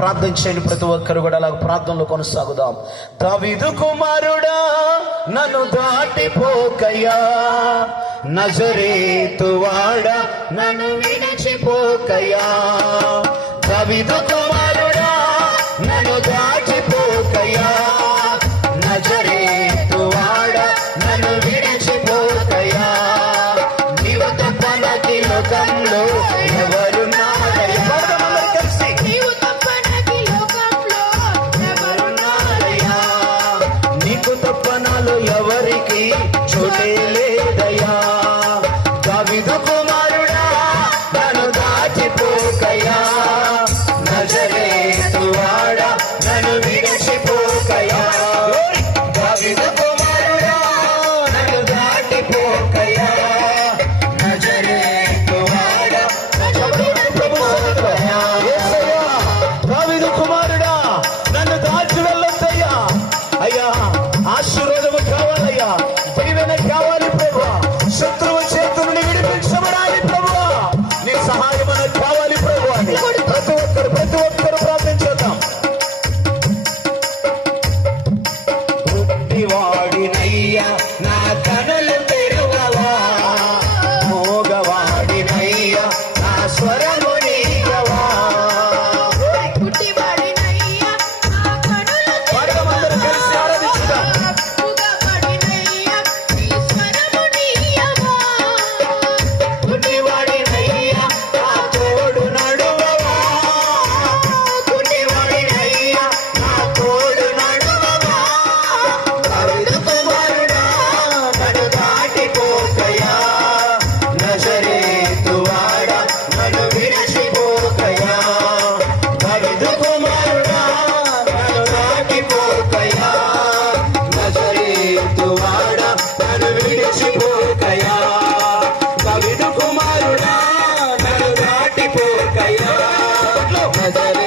ప్రార్థన చేయండి. ప్రతి ఒక్కరు కూడా అలాగ ప్రార్థనలో కొనసాగుదాం. దావీదు కుమారుడా నన్ను దాటిపోకయ్యా, నజరేతు వాడా నన్ను విడిచిపోకయ్యా. దావీదు కుమారుడా నన్ను దాటిపోకయ్యా, నజరేతు వాడా నన్ను విడిచిపోకయ్యా. నీవు తప్ప నాకీ లోకంలో ఎవరున్నారయ్యా, కలిసి నీవు తప్ప నాకీ లోకంలో ఎవరున్నారయ్యా. నీకు తప్ప నాలో ఎవరికి చోటే లేదయ్యా. దావీదు కుమారుడా నన్ను దాటిపోకయ్యా, నజరేతు వాడా నన్ను విడిచిపోకయ్యా. దావీదు కుమారుడా నన్ను దాటిపోకయ్యా, నజరేతు వాడా దావీదు కుమారుడా నన్ను దాచి వెళ్ళొద్దయ్యా. అయ్యా ఆశీర్వాదము కావాలయ్యా, దీవెన కావాలి ప్రభువా. శత్రువు చేతుల నుండి విడిపించబడాలి ప్రభువా. నీ సహాయం మనకు కావాలి ప్రభువా. ప్రతి ఒక్కరు ప్రార్థించేద్దాం. బుద్ధివాడినయ్యా నా కనులు తెరువవా, మోగవాడినయ్యా నా స్వరము నీయవా. పుట్టివాడినయ్యా నా కనులు అందరూ కలిసి ఆరాధించుదాం. మూగవాడినయ్యా నీ స్వరము నీయవా. గుడ్డివాడినయ్యా నా తోడు నడువవా, గుడ్డివాడినయ్యా నా తోడు నడువవా. దావీదు కుమారుడా నన్ను దాటిపోకయ్యా, నజరేతు వాడా నన్ను విడిచిపోకయ్యా. దావీదు కుమారుడా నన్ను దాటిపోకయ్యా, నజరేతు వాడా నన్ను విడిచిపోకయ్యా. దావీదు కుమారుడా నన్ను దాటిపోకయ్యా, నజరేతు